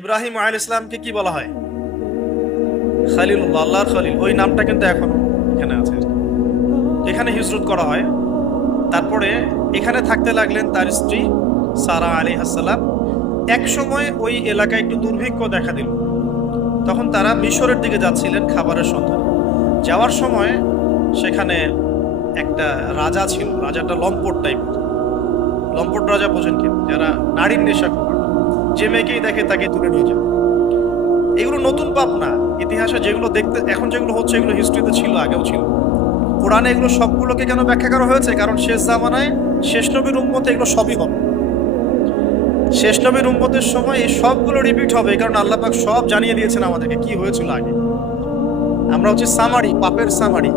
ইব্রাহিম আলাইহিস ইসলামকে কি বলা হয়? খলিলুল্লাহ, আল্লাহর খলিল। ওই নামটা কিন্তু এখনো এখানে আছে। এখানে হিজরত করা হয়। তারপরে এখানে থাকতে লাগলেন তার স্ত্রী সারা আলাইহিস সালাম। এক সময় ওই এলাকায় একটু দুর্ভিক্ষ দেখা দিল। তখন তারা মিশরের দিকে যাচ্ছিলেন খাবারের সন্ধানে। যাওয়ার সময় সেখানে একটা রাজা ছিল। রাজাটা লম্পট টাইপের। লম্পট রাজা বোঝেন কি? যারা নারীর নেশা করে, যে মেয়েকেই দেখে তাকে তুলে নিয়ে যায়। এগুলো নতুন পাপ না। ইতিহাসে যেগুলো দেখতে এখন যেগুলো হচ্ছে, এগুলো হিস্ট্রিতে ছিল, আগেও ছিল। কোরআনে এগুলো সবগুলোকে কেন ব্যাখ্যা করা হয়েছে? কারণ শেষ জামানায় শেষ নবীর উম্মতে এগুলো সবই হবে। শেষ নবীর উম্মতের সময় এই সবগুলো রিপিট হবে, কারণ আল্লাহ পাক সব জানিয়ে দিয়েছেন আমাদেরকে কি হয়েছিল আগে। আমরা হচ্ছে সামারি, পাপের সামারি।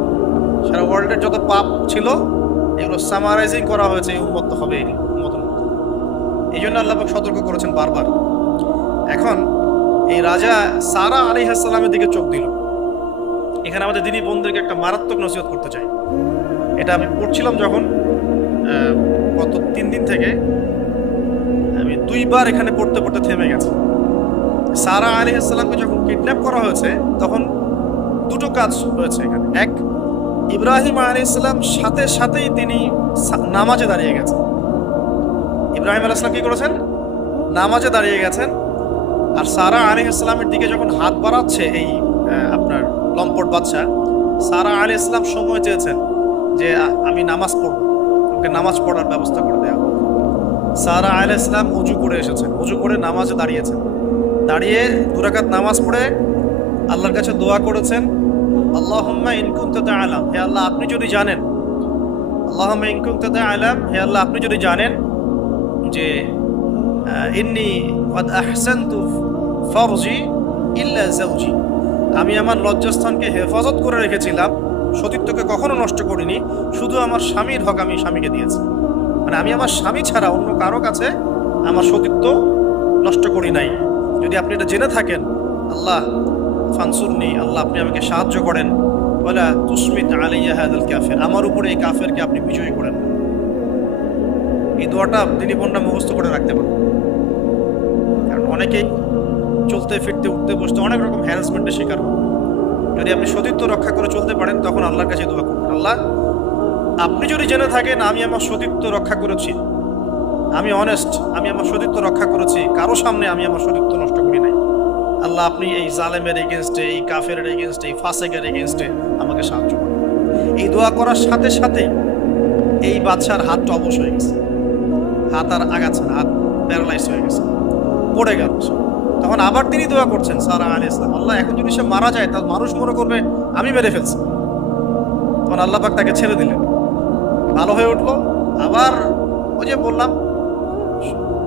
সারা ওয়ার্ল্ডের যত পাপ ছিল এগুলো সামারাইজিং করা হয়েছে, এই উম্মত হবে এই উম্মতের মধ্যে। এই জন্য আল্লাহ পাক সতর্ক করেছেন বারবার। এখন এই রাজা সারা আলাইহিস সালামের দিকে চোখ দিল। এখানে আমাদের দিনী বোনদেরকে একটা মারাত্মক নসিহত করতে চাই। এটা আমি পড়ছিলাম যখন গত 3 দিন থেকে, আমি 2বার এখানে পড়তে পড়তে থেমে গেছে। সারা আলাইহিস সালামকে যখন কিডন্যাপ করা হয়েছে তখন দুটো কাজ হয়েছে এখানে। এক, ইব্রাহিম আলাইহিস সালাম সাথে সাথেই তিনি নামাজে দাঁড়িয়ে গেছেন। ইব্রাহিম আলাইহিস সালাম কি করেছেন? নামাজে দাঁড়িয়ে গেছেন। আর সারা আলাইহিস সালামের দিকে যখন হাত বাড়াচ্ছে এই আপনার লম্পট বাদশা, সারা আলাইহিস সালাম সময় চেয়েছেন যে আমি নামাজ পড়ব, ওকে নামাজ পড়ার ব্যবস্থা করে দেওয়া। সারা আলাইহিস সালাম ওযু করে এসেছেন, ওযু করে নামাজে দাঁড়িয়েছেন। দাঁড়িয়ে 2 রাকাত নামাজ পড়ে আল্লাহর কাছে দোয়া করেছেন, আল্লাহুম্মা ইন কুনতা তা'লাম, হে আল্লাহ আপনি যদি জানেন, আল্লাহুম্মা ইন কুনতা তা'লাম, হে আল্লাহ আপনি যদি জানেন যে ইন্নী ক্বাদ আহসানতু ফারজি ইল্লা যাওজি, আমি আমার লজ্জাস্থানকে হেফাজত করে রেখেছিলাম, সতীত্বকে কখনো নষ্ট করিনি, শুধু আমার স্বামীর হক আমি স্বামীকে দিয়েছি। মানে আমি আমার স্বামী ছাড়া অন্য কারো কাছে আমার সতীত্ব নষ্ট করি নাই। যদি আপনি এটা জেনে থাকেন, আল্লাহ ফানসুরনি, আল্লাহ আপনি আমাকে সাহায্য করেন, ওয়ালা তুসমিত আলাইয়া হাযাল কাফির, আমার উপরে এই কাফেরকে আপনি বিজয়ী করেন। এই দোয়াটা তিনি বোনরা মুখস্থ করে রাখতে পারেন। কারণ অনেকেই চলতে ফিরতে উঠতে বসতে অনেক রকম হ্যারাসমেন্টের শিকার হবে। যদি আপনি সতীত্ব রক্ষা করে চলতে পারেন তখন আল্লাহর কাছে দোয়া করুন, আল্লাহ আপনি যদি জেনে থাকেন আমি আমার সতীত্ব রক্ষা করেছি, আমি অনেস্ট, আমি আমার সতীত্ব রক্ষা করেছি, কারো সামনে আমি আমার সতীত্ব নষ্ট করি নাই, আল্লাহ আপনি এই জালেমের এগেনস্টে, এই কাফের এগেনস্টে, এই ফাসেকের এগেনস্টে আমাকে সাহায্য করুন। এই দোয়া করার সাথে সাথে এই বাদশার হাতটা অবশ হয়ে গেছে, হাত আর আগাচ্ছে না, হাত প্যারালাইজ হয়ে গেছে, পড়ে গেল। তখন আবার তিনি দোয়া করছেন সারা আলাইহিস সালাম, আল্লাহ এখন যদি সে মারা যায় তার মানুষ মনে করবে আমি মেরে ফেলছি। তখন আল্লাহ পাক তাকে ছেড়ে দিলেন, ভালো হয়ে উঠলো। আবার ওই যে বললাম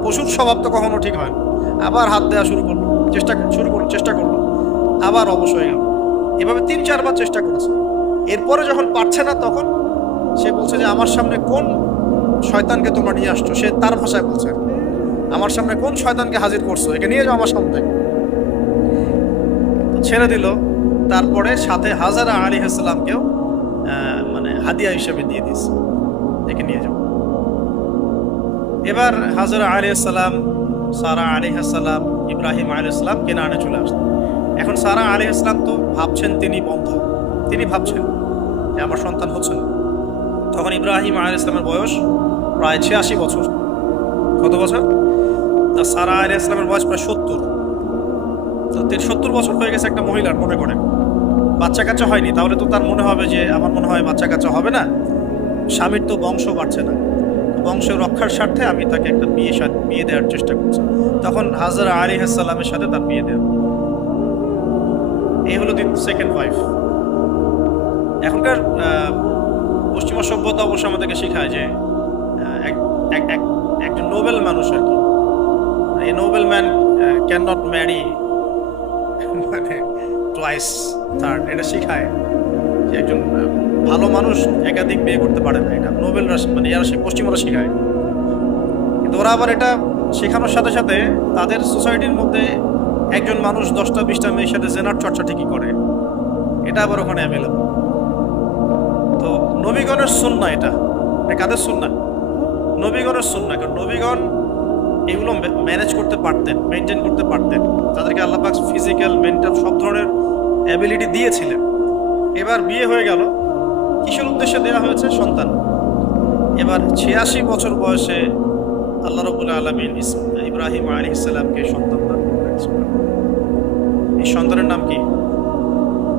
পশুর স্বভাব তো কখনো ঠিক হয় না, আবার হাত দেওয়া শুরু করলো, চেষ্টা করলো, আবার অবশ হয়ে গেল। এভাবে 3-4 বার চেষ্টা করেছে। এরপরে যখন পারছে না তখন সে বলছে যে আমার সামনে কোন শয়তানকে তোমরা নিয়ে আসছো, সে তার ভাষায় বলছে, আমার সামনে কোন শয়তানকে হাজির করছো, একে নিয়ে যাও আমার সামনে। ছেড়ে দিল। তারপরে সাথে হাজারা আলাইহিস সালামকেও মানে হাদিয়া হিসেবে দিয়ে দিস, একে নিয়ে যাও। এবার হাজারা আলাইহিস সালাম, সারা আলাইহিস সালাম, ইব্রাহিম আলাইহিস সালাম কেনানে চলে আসলেন। এখন সারা আলাইহিস সালাম তো ভাবছেন তিনি বন্ধ, তিনি ভাবছেন যে আমার সন্তান হচ্ছে না। তখন ইব্রাহিম আলাইহিস সালামের বয়স প্রায় 86 বছর। কত বছর? তা সারা আলাইহিস সালামের বয়স প্রায় 70। তো 70 বছর হয়ে গেছে একটা মহিলার, মনে করেন বাচ্চা কাচ্চা হয়নি, তাহলে তো তার মনে হবে যে আমার মনে হয় বাচ্চা কাচ্চা হবে না, স্বামীর তো বংশ বাড়ছে না, বংশ রক্ষার স্বার্থে আমি তাকে একটা বিয়ে দেওয়ার চেষ্টা করছি। তখন হাজরা আলাইহিস সালামের সাথে তার বিয়ে দেওয়া। এই হলো সেকেন্ড ওয়াইফ। এখনকার পশ্চিমা সভ্যতা অবশ্য আমাদেরকে শেখায় যে একজন নোবেল মানুষ আর কি, এই Nobel man can not marry মানে টুয়াইস থার্ড, এটা শেখায় যে একজন ভালো মানুষ একাধিক বিয়ে করতে পারে না। এটা নোবেল মানে এরা পশ্চিমারা শেখায়। কিন্তু ওরা আবার এটা শেখানোর সাথে সাথে তাদের সোসাইটির মধ্যে একজন মানুষ 10টা-20টা মেয়ের সাথে জেনার চর্চা ঠিকই করে, এটা আবার ওখানে অ্যাভেলেবল। তো নবীগণের সুন্নাহ এটা কাদের সুন্নাহ? নবীগণের সুন্নাহ। কারণ নবীগণ এগুলো ম্যানেজ করতে পারতেন, মেনটেন করতে পারতেন। তাদেরকে আল্লাহ পাক ফিজিক্যাল, মেন্টাল সব ধরনের অ্যাবিলিটি দিয়েছিলেন। এবার বিয়ে হয়ে গেল, কিসের উদ্দেশ্যে দেওয়া হয়েছে? সন্তান। এবার 86 বছর বয়সে আল্লাহ রাব্বুল আলামিন ইব্রাহিম আলাইহিস সালামকে সন্তান দান করলেন। এই সন্তানের নাম কি?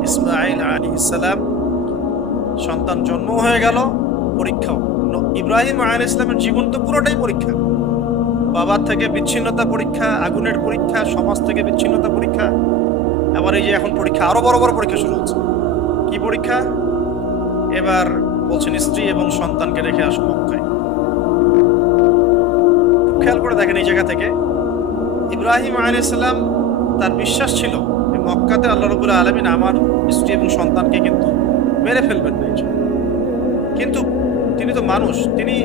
ইসমাঈল আলাইহিস সালাম। সন্তান জন্ম হয়ে গেল, পরীক্ষাও। ইব্রাহিম আলাইহিস সালামের জীবন তো পুরোটাই পরীক্ষা। বাবার থেকে বিচ্ছিন্নতা পরীক্ষা, আগুনের পরীক্ষা, সমাজ থেকে বিচ্ছিন্নতা পরীক্ষা। আবার এই যে এখন পরীক্ষা, আরো বড় বড় পরীক্ষা শুরু হচ্ছে। কি পরীক্ষা? এবার বলছেন স্ত্রী এবং সন্তানকে রেখে আসো মক্কায়। খেয়াল করে দেখেন, এই জায়গা থেকে ইব্রাহিম আলাইহিস সালাম, তার বিশ্বাস ছিল মক্কাতে আল্লাহ রাব্বুল আলামিন আমার স্ত্রী এবং সন্তানকে কিন্তু মেরে ফেলবেন না। কিন্তু তিনি তো মানুষ, তিনি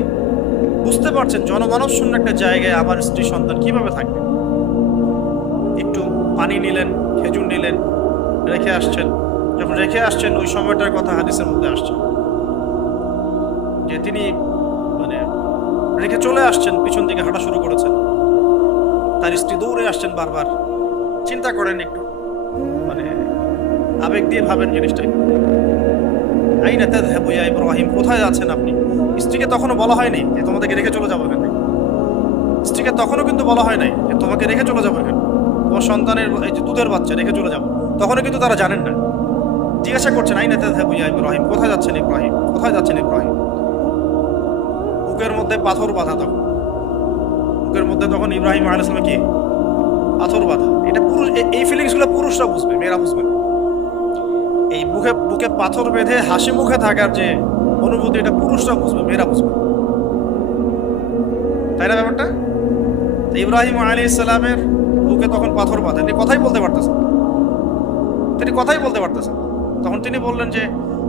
বুঝতে পারছেন জনমানব শূন্য একটা জায়গায় আমার স্ত্রী সন্তান কিভাবে থাকবে। একটু পানি নিলেন, খেজুর নিলেন, রেখে আসছেন। যখন রেখে আসছেন, ওই সময়টার কথা হাদিসের মধ্যে আসছে যে তিনি মানে রেখে চলে আসছেন, পিছন দিকে হাঁটা শুরু করেছেন। তার স্ত্রী দৌড়ে আসছেন বারবার। চিন্তা করেন একটু, মানে আবেগ দিয়ে ভাবেন জিনিসটাই। আইনা তাযহাবু ইয়া ইব্রাহিম, কোথায় যাচ্ছেন আপনি? স্ত্রীকে তখনও বলা হয়নি যে তোমাদেরকে রেখে চলে যাবো এখানে। স্ত্রীকে তখনও কিন্তু বলা হয় নাই যে তোমাকে রেখে চলে যাবো এখানে, তোমার সন্তানের এই যে দুধের বাচ্চা রেখে চলে যাবো। তখনও কিন্তু তারা জানেন না। জিজ্ঞাসা করছেন, আইনা তাযহাবু ইয়া ইব্রাহিম, কোথায় যাচ্ছেন ইব্রাহিম, কোথায় যাচ্ছেন ইব্রাহিম? বুকের মধ্যে পাথর বাঁধা তখন, বুকের মধ্যে তখন ইব্রাহিম আলাইহিস সালাম কি পাথর বাঁধা। এটা পুরুষ, এই ফিলিংস গুলো পুরুষরা বুঝবে, মেয়েরা বুঝবে। এই বুকে বুকে পাথর বেঁধে হাসি মুখে থাকার যে অনুভূতি, এটা পুরুষরা বুঝবে, মেয়েরা বুঝবে, তাই না ব্যাপারটা? ইব্রাহিম আলাইহিস সালামের বুকে তখন পাথর বাঁধা, তিনি কথাই বলতে পারতেছেন, তিনি কথাই বলতে পারতেছেন। তখন তিনি বললেন যে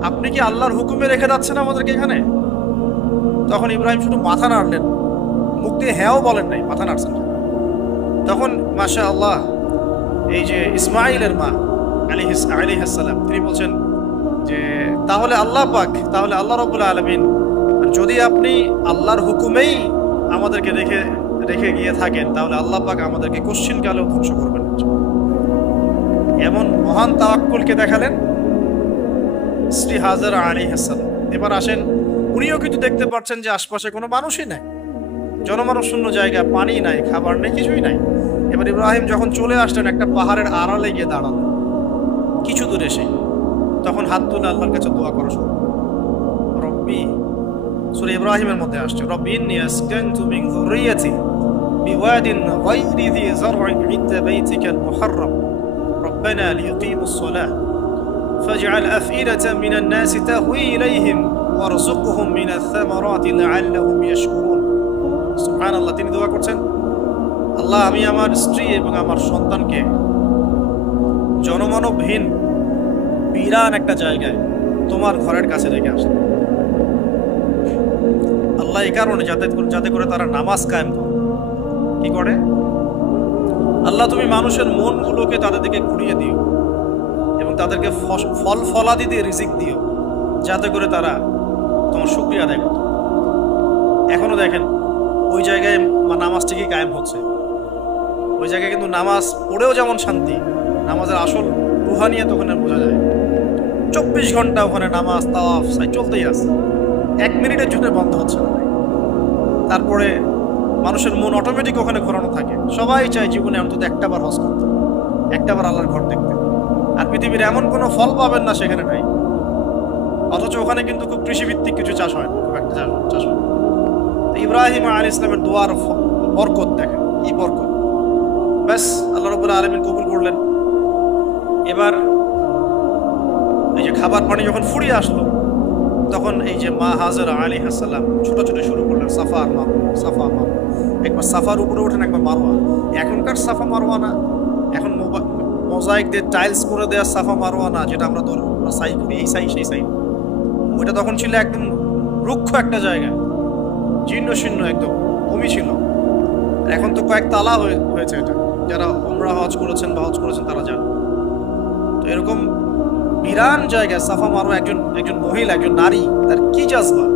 আপনি কি আল্লাহর হুকুমে রেখে যাচ্ছেন আমাদেরকে এখানে? তখন ইব্রাহিম শুধু মাথা নাড়লেন, মুখ দিয়ে হ্যাঁও বলেন নাই, মাথা নাড়ছেন। তখন মাশাআল্লাহ এই যে ইসমাঈলের মা আলাইহিস সালাম, তিনি বলছেন যে তাহলে আল্লাহ পাক, তাহলে আল্লাহ রাব্বুল আলামিন যদি আপনি আল্লাহর হুকুমেই আমাদেরকে রেখে রেখে গিয়ে থাকেন, তাহলে আল্লাহ পাক আমাদেরকে কোশ্চিনকালেও ধ্বংস করবেন। এমন মহান তাওয়াক্কুলকে দেখালেন শ্রী হাজেরা আলাইহিস সালাম। এবার আসেন, উনিও কিন্তু দেখতে পাচ্ছেন যে আশপাশে কোনো মানুষই নাই, জনমানব শূন্য জায়গা, পানি নাই, খাবার নেই, কিছুই নাই। এবার ইব্রাহিম যখন চলে আসলেন, একটা পাহাড়ের আড়ালে গিয়ে দাঁড়ালেন কিছু দূরে এসে, তখন হাত তুলে আল্লাহর কাছে দোয়া করা শুরু। রব্বি, সূরা ইব্রাহিমের মধ্যে আসছে, রব্বি ইন্নী আসকানতু মিন যুররিয়াতি বিওয়াদিন গায়রি যি যার'ইন ইনদা বাইতিকাল মুহাররাম রব্বানা লিয়ুকিমুস সালাহ ফাজ'আল আফ'ইদাতাম মিনান নাসি তাহওয়ি ইলাইহিম ওয়ারযুকহুম মিনাথ থামারাতি লা'আল্লাহুম ইয়াশকুরুন। সুবহানাল্লাহ, তিনি দোয়া করছেন, আল্লাহ আমি আমার স্ত্রী এবং আমার সন্তানকে জনমানবহীন বিরান একটা জায়গায় তোমার ঘরের কাছে রেখে আসে। আল্লাহ এই কারণে যাতে করে তারা নামাজ কায়েম করে। কি করে? আল্লাহ তুমি মানুষের মনগুলোকে তাদের দিকে ঘুরিয়ে দিও এবং তাদেরকে ফল ফলাদি দিয়ে রিজিক দিও, যাতে করে তারা তোমার শুকরিয়া আদায় করতে। এখনো দেখেন ওই জায়গায় নামাজ ঠিকই কায়েম হচ্ছে। ওই জায়গায় কিন্তু নামাজ পড়েও যেমন শান্তি, নামাজের আসল রুহানিয়াত ওখানে বোঝা যায়। 24 ঘন্টা ওখানে নামাজ, তাওয়াফ, সাই চলতেই আছে, 1 মিনিটের জন্য বন্ধ হচ্ছে না। তারপরে মানুষের মন অটোমেটিক ওখানে ঘোরানো থাকে। সবাই চায় জীবনে অন্তত একটাবার হজ করতে, একটাবার আল্লাহর ঘর দেখতে। আর পৃথিবীর এমন কোনো ফল পাবেন না সেখানে নাই। অথচ ওখানে কিন্তু খুব কৃষিভিত্তিক কিছু চাষ হয়, খুব একটা চাষ হয়। ইব্রাহিম আলাইহিস সালামের দোয়ার বরকত দেখেন, কি বরকত! ব্যাস আল্লাহ রাব্বুল আলামিন কবুল করলেন। এবার এই যে খাবার পানি যখন ফুরিয়ে আসলো, তখন এই যে মা হাজেরা আলাইহিস সালাম ছোট ছোট শুরু করলেন সাফা আর মারওয়া, সাফা মারওয়া। একবার সাফার উপরে ওঠেন, একবার মারওয়া। এখনকার সাফা মারওয়া না, এখন মোজাইক দিয়ে টাইলস করে দেওয়া সাফা মারওয়া না, যেটা আমরা সাই করি, এই সাই সেই সাই। ওইটা তখন ছিল একদম রুক্ষ একটা জায়গা, জীর্ণ শীর্ণ, একদম ভূমি ছিল। এখন তো কয়েক তালা হয়েছে এটা, যারা উমরা হজ করেছেন বা হজ করেছেন তারা জানেন। তো এরকম বিরান জায়গায় সাফা মারওয়া, একজন মহিলা, একজন নারী, তার কি জাজবা,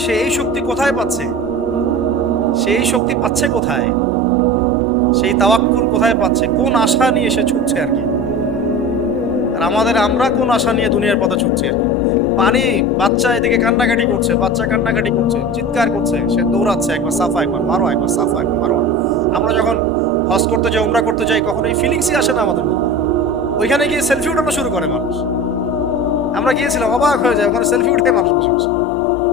সে এই শক্তি কোথায় পাচ্ছে? সেই শক্তি পাচ্ছে কোথায়, সেই তাওয়াক্কুল কোথায় পাচ্ছে, কোন আশা নিয়ে সে ছুটছে আর কি। আর আমরা কোন আশা নিয়ে দুনিয়ার পথে ছুটছি আর কি। পানি, বাচ্চা এদিকে কান্নাকাটি করছে, বাচ্চা কান্নাকাটি করছে, চিৎকার করছে, সে দৌড়াচ্ছে, একবার সাফা একবার মারো, একবার সাফা একবার মারো। আমরা যখন হজ করতে যাই, উমরা করতে যাই, কখনো এই ফিলিংসই আসে না আমাদের মধ্যে। ওইখানে গিয়ে সেলফি উঠানো শুরু করে মানুষ। আমরা গিয়েছিলাম, অবাক হয়ে যায়, ওখানে সেলফি উঠে মানুষ বসে বসে।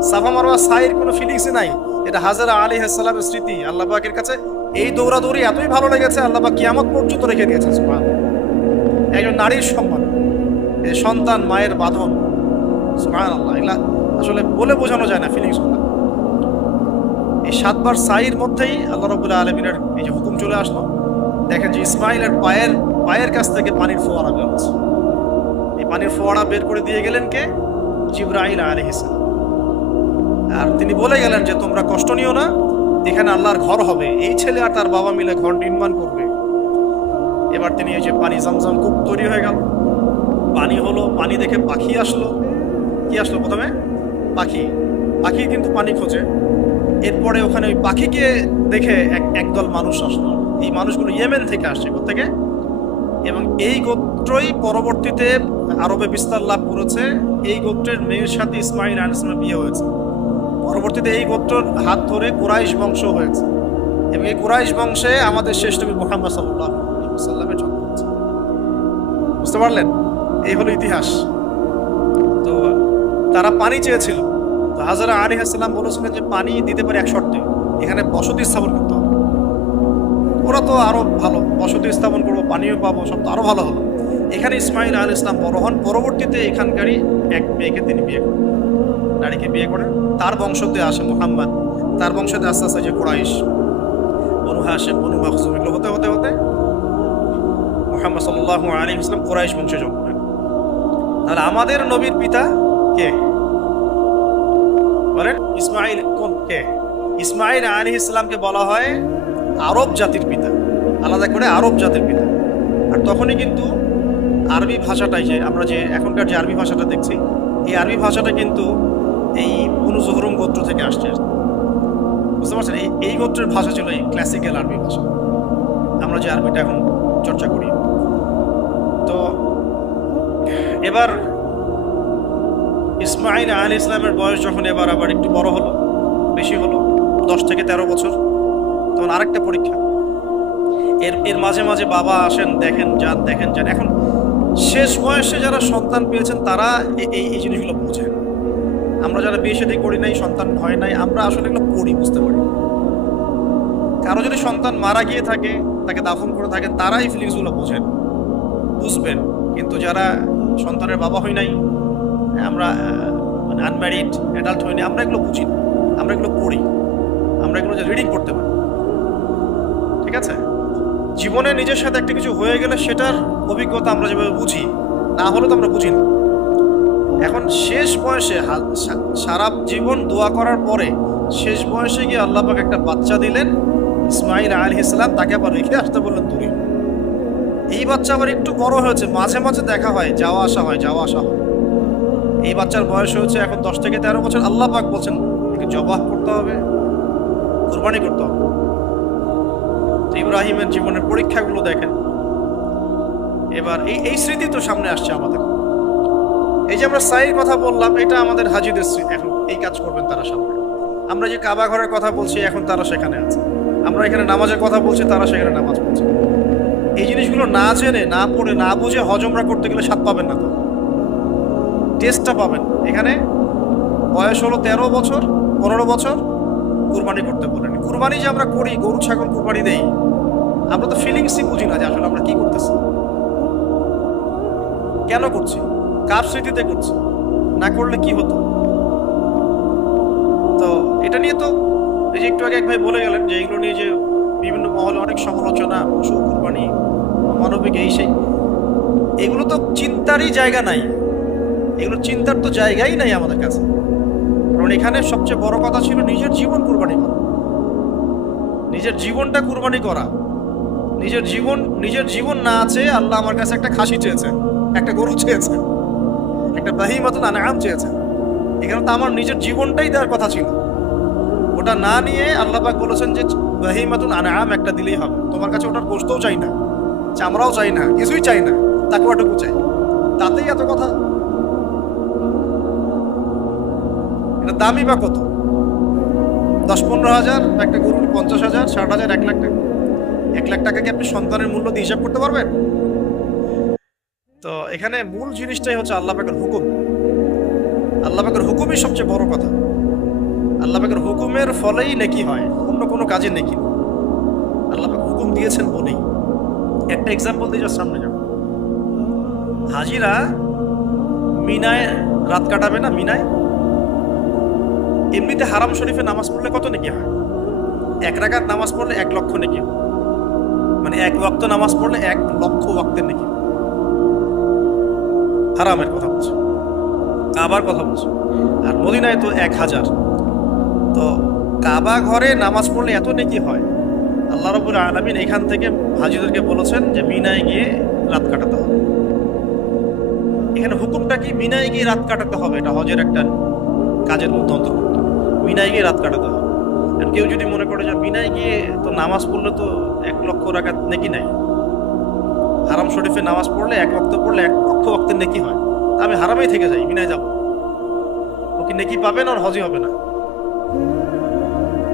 সাফা মারোয়া সাইর কোনো ফিলিংসই নাই। এটা হাজরা আলাইহিস সালামের স্মৃতি। আল্লাহ পাকের কাছে এই দৌড়াদৌড়ি এতই ভালো লেগেছে, আল্লাহ পাক কিয়ামত পর্যন্ত রেখে দিয়েছেন। সুবহানাল্লাহ। একজন নারীর সম্মান, এই সন্তান, মায়ের বাঁধন, সুবহানাল্লাহ, এগুলা আসলে বলে বোঝানো যায় না ফিলিংসগুলো। এই 7 বার সাইর মধ্যেই আল্লাহ রাব্বুল আলামিনের এই যে হুকুম চলে আসলো। দেখেন যে ইসমাইলের পায়ের কাছ থেকে পানির ফোয়ারা বের হচ্ছে। এই পানির ফোয়ারা বের করে দিয়ে গেলেন কে? জিবরাইল আলাইহিস সালাম। আর তিনি বলে গেলেন যে তোমরা কষ্ট নিও না, এখানে আল্লাহর ঘর হবে। এই ছেলে আর তার বাবা মিলে ঘর নির্মাণ করবে। এবার তিনি এই যে পানি, জমজম কূপ তৈরি হয়ে গেল, পানি হলো, পানি দেখে পাখি আসলো। কি আসলো প্রথমে? পাখি কিন্তু পানি খোঁজে। এরপরে ওখানে ওই পাখিকে দেখে একদল মানুষ আসলো। এই মানুষগুলো ইয়েমেন থেকে আসছে, কোত্থেকে? এবং এই গোত্রই পরবর্তীতে আরবে বিস্তার লাভ করেছে। এই গোত্রের মেয়ের সাথে ইসমাইল আলাইহিস সালামের বিয়ে হয়েছে। পরবর্তীতে এই গোত্রের হাত ধরে কুরাইশ বংশ হয়েছে, এবং এই কুরাইশ বংশে আমাদের শেষ নবী মুহাম্মদ সাল্লাল্লাহু আলাইহি ওয়াসাল্লামের জন্ম হয়েছে। বুঝতে পারলেন? এই হলো ইতিহাস। তো তারা পানি চেয়েছিল, তো হাজরা আলাইহিস সালাম বলেছিলেন যে পানি দিতে পারে এক শর্তে, এখানে বসতি স্থাপন করতে হবে। ওরা তো আরো ভালো, বসতি স্থাপন করবো, পানিও পাবো, সব তো আরো ভালো হলো। এখানে ইসমাইল আলাইহিস সালাম বড় হন, পরবর্তীতে এখানকারই এক মেয়েকে তিনি বিয়ে করেন, নারীকে বিয়ে করেন। তার বংশতে আসে মুহাম্মদ, তার বংশতে আস্তে আস্তে যে কুরাইশ, বনু হাশিম, বনু মাখজুম, এগুলো হতে হতে হতে মুহাম্মদ সাল্লাল্লাহু আলাইহি ওয়াসাল্লাম কুরাইশ বংশে জন্ম নেন। তাহলে আমাদের নবীর পিতা কে বলেন? ইসমাইল। কোন কে? ইসমাইল আলাইহিস সালামকে বলা হয় আরব জাতির পিতা, আলাদা করে আরব জাতির পিতা। আর তখনই কিন্তু আরবি ভাষাটাই, যে আমরা যে এখনকার যে আরবি ভাষাটা দেখছি, এই আরবি ভাষাটা কিন্তু এই বনু জোহরুম গোত্র থেকে আসছে। বুঝতে পারছেন? এই গোত্রের ভাষা ছিল এই ক্লাসিক্যাল আরবি ভাষা, আমরা যে আরবিটা এখন চর্চা করি। তো এবার ইসমাইল আলাইহিস সালামের বয়স যখন এবার আবার একটু বড় হলো, বেশি হলো, 10 থেকে 13 বছর, তখন আরেকটা পরীক্ষা। এর মাঝে মাঝে বাবা আসেন, দেখেন যান। এখন শেষ বয়সে যারা সন্তান পেয়েছেন তারা এই জিনিসগুলো বোঝেন। আমরা যারা বিয়ে শাদী করি নাই, সন্তান হয় নাই, আমরা আসলে এগুলো পড়ি, বুঝতে পারি। কারো যদি সন্তান মারা গিয়ে থাকে, তাকে দাফন করে থাকেন, তারা এই ফিলিংসগুলো বোঝেন, বুঝবেন। কিন্তু যারা সন্তানের বাবা হই নাই, আমরা মানে আনম্যারিড, অ্যাডাল্ট হইনি, আমরা এগুলো বুঝি না, আমরা এগুলো পড়ি, আমরা এগুলো যে রিডিং করতে পারি। ঠিক আছে? জীবনে নিজের সাথে একটা কিছু হয়ে গেলে সেটার অভিজ্ঞতা আমরা যেভাবে বুঝি, না হলে তো আমরা বুঝি না। এখন শেষ বয়সে সারা জীবন দোয়া করার পরে শেষ বয়সে গিয়ে আল্লাহ পাক একটা বাচ্চা দিলেন, ইসমাইল আলাইহিস সালাম, তাকে আবার রেখে আসতে বললেন দূরে। এই বাচ্চা আবার একটু বড় হয়েছে, মাঝে মাঝে দেখা হয়, যাওয়া আসা হয়। এই বাচ্চার বয়স হয়েছে এখন 10 থেকে 13 বছর। আল্লাহ পাক বলছেন একে জবাহ করতে হবে, কুরবানি করতে হবে। ইব্রাহিমের জীবনের পরীক্ষাগুলো দেখেন। এবার এই স্মৃতি তো সামনে আসছে আমাদের। এই যে আমরা সাইর কথা বললাম, এটা আমাদের হাজিদের স্মৃতি। এখন এই কাজ করবেন তারা সামনে। আমরা যে কাবা ঘরের কথা বলছি, এখন তারা সেখানে আছে। আমরা এখানে নামাজের কথা বলছি, তারা সেখানে নামাজ পড়ছে। এই জিনিসগুলো না জেনে, না পড়ে, না বুঝে হজ উমরা করতে গেলে স্বাদ পাবেন না, তো টেস্টটা পাবেন। এখানে বয়স হলো 13 বছর, 15 বছর, কুরবানি করতে বলেন। কুরবানি যে আমরা করি, গরু ছাগল কুরবানি দেই, আমরা তো ফিলিংসই বুঝি না যে আসলে আমরা কি করতেছি, কেন করছি, কার স্মৃতিতে করছি, না করলে কি হতো। তো এটা নিয়ে তো এই যে একটু আগে এক ভাই বলে গেলেন যে এগুলো নিয়ে যে বিভিন্ন মহলে অনেক সমালোচনা, পশু কুরবানি, মানবিক, এই সেই, এগুলো তো চিন্তারই জায়গা নাই। এগুলো চিন্তার তো জায়গাই নাই আমাদের কাছে। কারণ এখানে সবচেয়ে বড় কথা ছিল নিজের জীবন কুরবানি করা, নিজের জীবনটা কুরবানি করা। নিজের জীবন না আছে, আল্লাহ আমার কাছে একটা খাসি চেয়েছে, একটা গরু চেয়েছে, একটা বাহিমাতুল আনআম চেয়েছে। এখানে তো আমার নিজের জীবনটাই দেওয়ার কথা ছিল। ওটা না নিয়ে আল্লাহ পাক বলেছেন যে বাহিমাতুন আনআম একটা দিলেই হবে, তোমার কাছে ওটার গোশতও চাই না, চামড়াও চাই না, কিছুই চাই না, তাকওয়াটুকু চাই, তাতেই এত কথা। এটা দামই বা কত? 10-15 হাজার, একটা গরুর 50,000, 60,000, 1 লাখ টাকা। 1 লাখ টাকা কি আপনি সন্তানের মূল্য দিয়ে হিসাব করতে পারবেন? তো এখানে মূল জিনিসটাই হচ্ছে আল্লাহ পাকের হুকুম। আল্লাহ পাকের হুকুমই সবচেয়ে বড় কথা। আল্লাহ পাকের হুকুমের ফলেই নেকি হয়, অন্য কোনো কাজে নেকি না। আল্লাহ পাক হুকুম দিয়েছেন বলেই। একটা এক্সাম্পল দিয়ে যার সামনে যাব। হাজিরা মিনায় রাত কাটাবে না, মিনায় এমনিতে হারাম শরীফে নামাজ পড়লে কত নেকি হয়? 1 রাকাত নামাজ পড়লে 1 লক্ষ নেকি, মানে 1 ওয়াক্ত নামাজ পড়লে 1 লক্ষ ওয়াক্তের নেকি। হারামের কথা বলছে, কাবার কথা বলছে। আর মদিনায় তো 1000। তো কাবা ঘরে নামাজ পড়লে এত নেকি হয়। আল্লাহ রাব্বুল আলামিন এখান থেকে হাজিদেরকে বলেছেন যে মিনায় গিয়ে রাত কাটাতে হবে। এখানে হুকুমটা কি মিনায় গিয়ে রাত কাটাতে হবে, এটা হজের একটা কাজের মধ্যে অন্তর্ভুক্ত। মিনায় গিয়ে রাত কাটাতে হবে। আর কেউ যদি মনে করে যে মিনায় গিয়ে তো নামাজ পড়লে তো 1 লক্ষ রাকাত নেকি নাই, হারাম শরীফে নামাজ পড়লে 1 ওয়াক্ত পড়লে 1 লক্ষ ওয়াক্তের নেকি হয়, আমি হারামেই থেকে যাই, মিনায় যাব, ও কি নেকি পাবে না, আর হজই হবে না।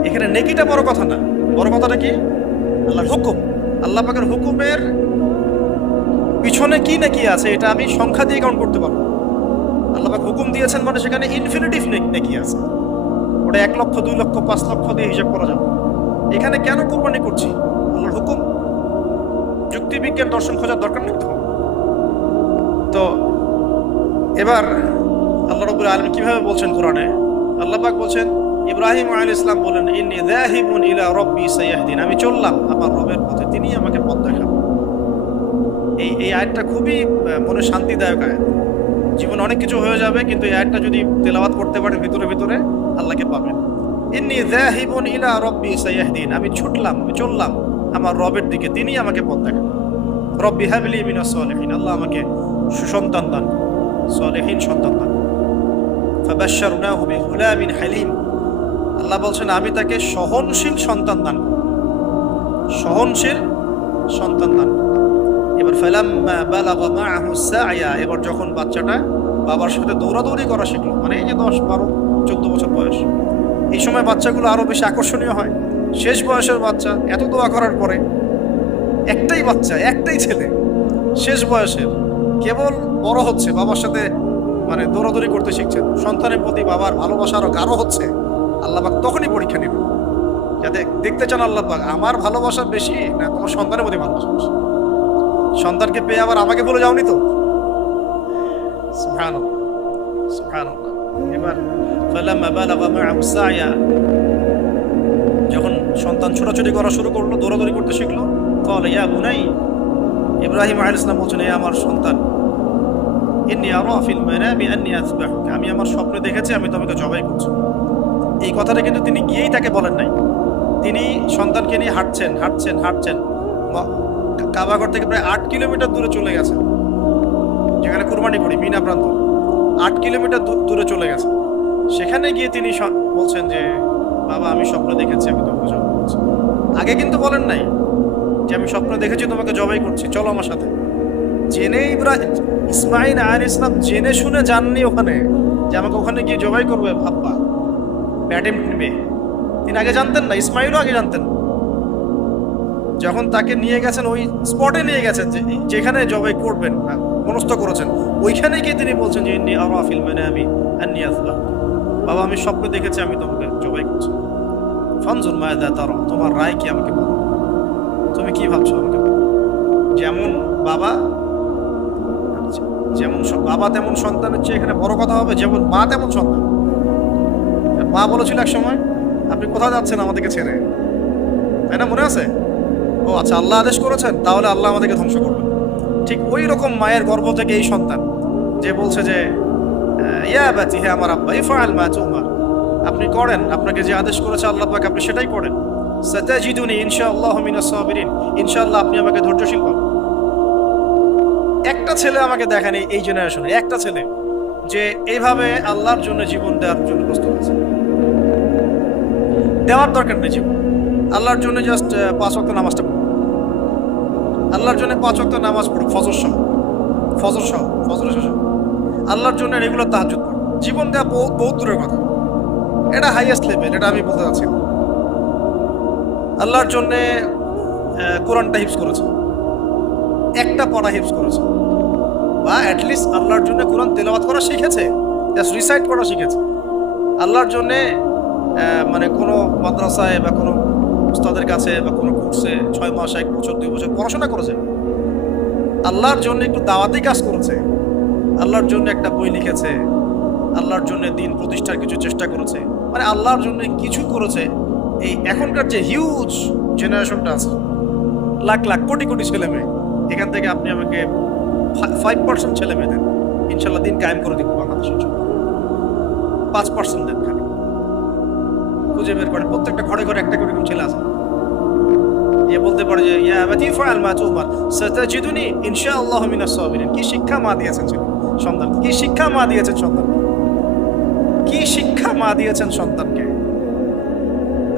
এখানে নেকিটা বড় কথা না, বড় কথাটা কি? আল্লাহর হুকুম। আল্লাহ পাকের হুকুমের পিছনে কি নেকি আছে এটা আমি সংখ্যা দিয়ে কাউন্ট করতে পারবো। আল্লাহ পাক হুকুম দিয়েছেন মানে সেখানে ইনফিনিটিভ নেকি আছে, ওটা 1 লক্ষ, 2 লক্ষ, 5 লক্ষ দিয়ে হিসাব করা যাবে। এখানে কেন কোরবানি করছি? আল্লাহর হুকুম। যুক্তি বিজ্ঞান দর্শন খোঁজার দরকার নেই তো। তো এবার আল্লাহ রাব্বুল আলামিন কিভাবে বলছেন কোরআনে? আল্লাহ পাক বলছেন, ইব্রাহিম আলাইহিস সালাম বলেন, ইন্নী যাহিবুন ইলা রাব্বি সায়াহদিন, আমি চললাম আমার রবের পথে, তিনি আমাকে পথ দেখাবেন। এই আয়াতটা খুবই মনে শান্তিদায়ক আয়াত। জীবনে অনেক কিছু হয়ে যাবে, কিন্তু এই আয়াতটা যদি তেলাওয়াত করতে পারেন ভিতরে ভিতরে আল্লাহকে পাবেন। ইন্নী যাহিবুন ইলা রাব্বি সায়াহদিন, আমি ছুটলাম, আমি চললাম আমার রবের দিকে, তিনি আমাকে পথ দেখাবেন। রব্বি হাবলি মিনাস সালিহিন, আল্লাহ আমাকে সুসন্তান দান, সালেহীন সন্তান দান। ফাবাশশারনাহু বিগুলামিন হালিম, আল্লাহ বলছেন আমি তাকে সহনশীল সন্তান দান, সহনশীল সন্তান দান। এবার ফালাম্মা বালাগা মাআহু সা'য়া, এবার যখন বাচ্চাটা বাবার সাথে দৌড়াদৌড়ি করা শিখলো, মানে এই যে 10, 12, 14 বছর বয়স, এই সময় বাচ্চাগুলো আরো বেশি আকর্ষণীয় হয়। শেষ বয়সের বাচ্চা, এত দোয়া করার পরে একটাই বাচ্চা, একটাই ছেলে, শেষ বয়সের, কেবল বড় হচ্ছে, বাবার সাথে মানে দৌড়াদৌড়ি করতে শিখছে, সন্তানের প্রতি বাবার ভালোবাসা আরো গাঢ় হচ্ছে। আল্লাহ পাক তখনই পরীক্ষা নেবেন, যাতে দেখতে চান আল্লাহ পাক আমার ভালোবাসা বেশি না তোমার সন্তানের প্রতি ভালোবাসা বেশি। সন্তানকে পেয়ে আবার আমাকে বলে যাওনি তো। সুবহানাল্লাহ, সুবহানাল্লাহ। এবার ফালাম্মা বালাগা মাআহু সা'য়া, যখন সন্তান ছোটাছুটি করা শুরু করলো, দৌড়াদৌড়ি করতে শিখলো, ক্বালা ইয়া বুনাই, ইব্রাহিম আলাইহিস সালাম বলছেন, হে আমার সন্তান, ইন্নী আরা ফিল মানামি আন্নী আযবাহুকা, আমি আমার স্বপ্নে দেখেছি আমি তোমাকে জবাই করছি। এই কথাটা কিন্তু তিনি গিয়েই তাকে বলেন নাই, তিনি সন্তানকে নিয়ে হাঁটছেন হাঁটছেন হাঁটছেন, কাবাঘর থেকে প্রায় 8 কিলোমিটার দূরে চলে গেছে, যেখানে কুরবানি করি মিনা প্রান্ত, 8 কিলোমিটার দূরে চলে গেছে। সেখানে গিয়ে তিনি বলছেন যে বাবা আমি স্বপ্ন দেখেছি আমি তোমাকে জবাই করছি। আগে কিন্তু বলেন নাই যে আমি স্বপ্ন দেখেছি তোমাকে জবাই করছি, চলো আমার সাথে। জেনে ইসমাইল আলাইহিস সালাম জেনে শুনে যাননি ওখানে যে আমাকে ওখানে গিয়ে জবাই করবে ভাববা, ব্যাটেম নেবে। তিনি আগে জানতেন না, ইসমাইলও আগে জানতেন। যখন তাকে নিয়ে গেছেন ওই স্পটে নিয়ে গেছেন যেখানে জবাই করবেন মনস্থ করেছেন, ওইখানে গিয়ে তিনি বলছেন যে ইন্নী আরা ফিল মানামি আন্নী আযবাহুকা, বাবা আমি স্বপ্ন দেখেছি আমি তোমাকে জবাই করছি। ফানজুর মাযা তারা, তোমার রায় কি আমাকে বলো, তুমি কি ভাবছো আমাকে বলো। যেমন বাবা বাবা তেমন সন্তানের চেয়ে এখানে বড় কথা হবে, যেমন মা তেমন সন্তান। মা বলেছিল এক সময়, আপনি কোথায় যাচ্ছেন আমাদেরকে ছেড়ে, তাই না, মনে আছে? ও আচ্ছা, আল্লাহ আদেশ করেছেন, তাহলে আল্লাহ আমাদেরকে ধ্বংস করবেন। ঠিক ওই রকম মায়ের গর্ভ থেকে এই সন্তান যে বলছে যে ইয়া বাতি, হে আমার আব্বা, ইফআল মা তুমার, আপনি করেন, আপনাকে যে আদেশ করেছে আল্লাহ পাক আপনি সেটাই করেন। সাতাজিদুনি ইনশাআল্লাহু মিনাস সাবিরিন, ইনশাআল্লাহ আপনি আমাকে ধৈর্যশীল পাবেন। একটা ছেলে আমাকে দেখেন এই জেনারেশনে, একটা ছেলে যে এইভাবে আল্লাহর জন্য জীবন দেওয়ার জন্য প্রস্তুত আছে। দেওয়ার দরকার নেই জীবন। আল্লাহর জন্য জাস্ট 5 ওয়াক্ত নামাজটা পড়ুন, আল্লাহর জন্য 5 ওয়াক্ত নামাজ পড়ুন, ফজর সহ, ফজর শেষ। আল্লাহর জন্য রেগুলার তাহাজ্জুদ পড়ুন। জীবন দেওয়া বহুত দূরের কথা, এটা হাইয়েস্ট লেভেল, এটা আমি বলতে চাচ্ছি। আল্লাহর জন্যে কোরআনটা হিফজ করেছে, একটা পড়া হিফজ করেছে, বা অ্যাটলিস্ট আল্লাহর জন্য কোরআন তেলাওয়াত করা শিখেছে, জাস্ট রিসাইট করা শিখেছে। আল্লাহর জন্যে মানে কোনো মাদ্রাসায় বা কোনো উস্তাদের কাছে বা কোনো কোর্সে 6 মাস 1 বছর 2 বছর পড়াশোনা করেছে, আল্লাহর জন্য একটু দাওয়াতি কাজ করেছে, আল্লাহর জন্য একটা বই লিখেছে, আল্লাহর জন্য দিন প্রতিষ্ঠার কিছু চেষ্টা করেছে, মানে আল্লাহর জন্য কিছু করেছে। এই এখনকার যে হিউজ জেনারেশনটা আছে, লাখ লাখ কোটি কোটি ছেলে মেয়ে, এখান থেকে আপনি আমাকে 5% ছেলে মেয়ে দেন, ইনশাল্লাহ দিন কায়েম করে দিব বাংলাদেশের জন্য। 5% দেন, খালি খুঁজে বের করে। প্রত্যেকটা ঘরে ঘরে একটা করে ছেলে আছে যে বলতে পারে যে ইয়া আবাতি ফাআল মা তুমার সাতাজিদুনি ইনশাআল্লাহ মিনাস সাবিরিন। কি শিক্ষা মা দিয়েছেন সন্তান, কি শিক্ষা মা দিয়েছেন সন্তান, কি শিক্ষা মা দিয়েছেন সন্তানকে।